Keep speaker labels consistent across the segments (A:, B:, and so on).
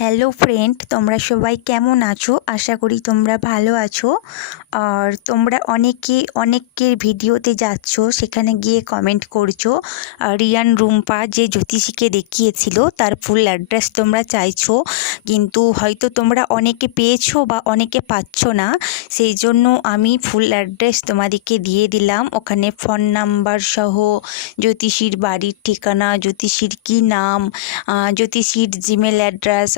A: Hello friend তোমরা সবাই কেমন আছো? আশা করি তোমরা ভালো আছো। আর তোমরা অনেকে, অনেকের ভিডিওতে যাচ্ছ, সেখানে গিয়ে কমেন্ট করছ। রিয়ান রুম্পা যে জ্যোতিষীকে দেখিয়েছিল, তার ফুল অ্যাড্রেস তোমরা চাইছো। কিন্তু হয়তো তোমরা অনেকে পেয়েছ বা অনেকে পাচ্ছ না, সেই জন্য আমি ফুল অ্যাড্রেস তোমাদেরকে দিয়ে দিলাম। ওখানে ফোন নাম্বার সহ জ্যোতিষীর বাড়ির ঠিকানা, জ্যোতিষীর কী নাম জ্যোতিষীর জিমেল অ্যাড্রেস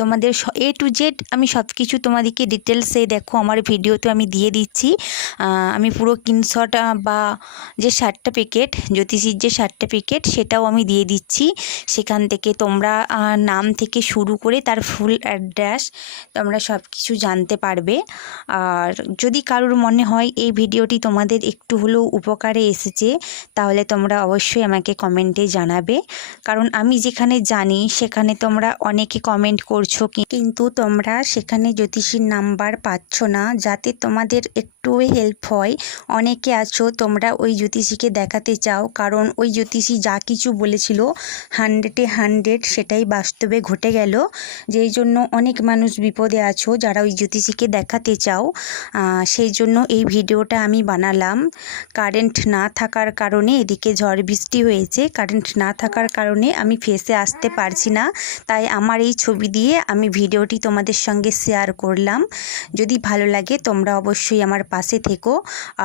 A: তোমাদের এ টু জেড আমি সব কিছু তোমাদেরকে ডিটেলসে দেখো, আমার ভিডিওতে আমি দিয়ে দিচ্ছি। আমি পুরো কিনশট বা যে সার্টিফিকেট জ্যোতিষীর যে সার্টিফিকেট সেটাও আমি দিয়ে দিচ্ছি। সেখান থেকে তোমরা নাম থেকে শুরু করে তার ফুল অ্যাড্রেস তোমরা সব কিছু জানতে পারবে। আর যদি কারোর মনে হয় এই ভিডিওটি তোমাদের একটু হলেও উপকারে এসেছে, তাহলে তোমরা অবশ্যই আমাকে কমেন্টে জানাবে। কারণ আমি যেখানে জানি, সেখানে তোমরা অনেকে কমেন্ট করছ কি- কিন্তু তোমরা সেখানে জ্যোতিষীর নাম্বার পাচ্ছ না। যাতে তোমাদের একটু হেল্প হয়। অনেকে আছো, তোমরা ওই জ্যোতিষীকে দেখাতে চাও। কারণ ওই জ্যোতিষী যা কিছু বলেছিল হান্ড্রেডে হান্ড্রেড সেটাই বাস্তবে ঘটে গেল। যেই জন্য অনেক মানুষ বিপদে আছো, যারা ওই জ্যোতিষীকে দেখাতে চাও। সেই জন্য এই ভিডিওটা আমি বানালাম। কারেন্ট না থাকার কারণে এদিকে ঝড় বৃষ্টি হয়েছে। কারেন্ট না থাকার কারণে আমি ফেসে আসতে পারছি না। তাই আমার এই ছবি দিয়ে আমি ভিডিওটি তোমাদের সঙ্গে শেয়ার করলাম। যদি ভালো লাগে, তোমরা অবশ্যই আমার পাশে থেকো।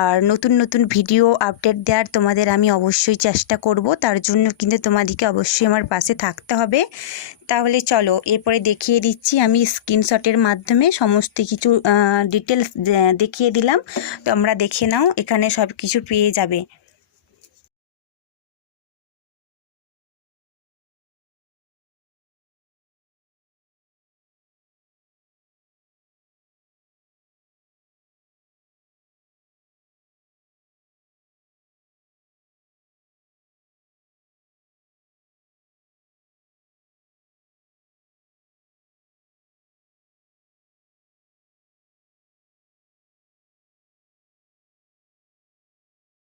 A: আর নতুন নতুন ভিডিও আপডেট দেওয়ার তোমাদের আমি অবশ্যই চেষ্টা করব। তার জন্য কিন্তু তোমাদেরকে অবশ্যই আমার পাশে থাকতে হবে। তাহলে চলো, এরপরে দেখিয়ে দিচ্ছি আমি স্ক্রিনশটের মাধ্যমে সমস্ত কিছু ডিটেলস দেখিয়ে দিলাম। তোমরা দেখে নাও, এখানে সব কিছু পেয়ে যাবে।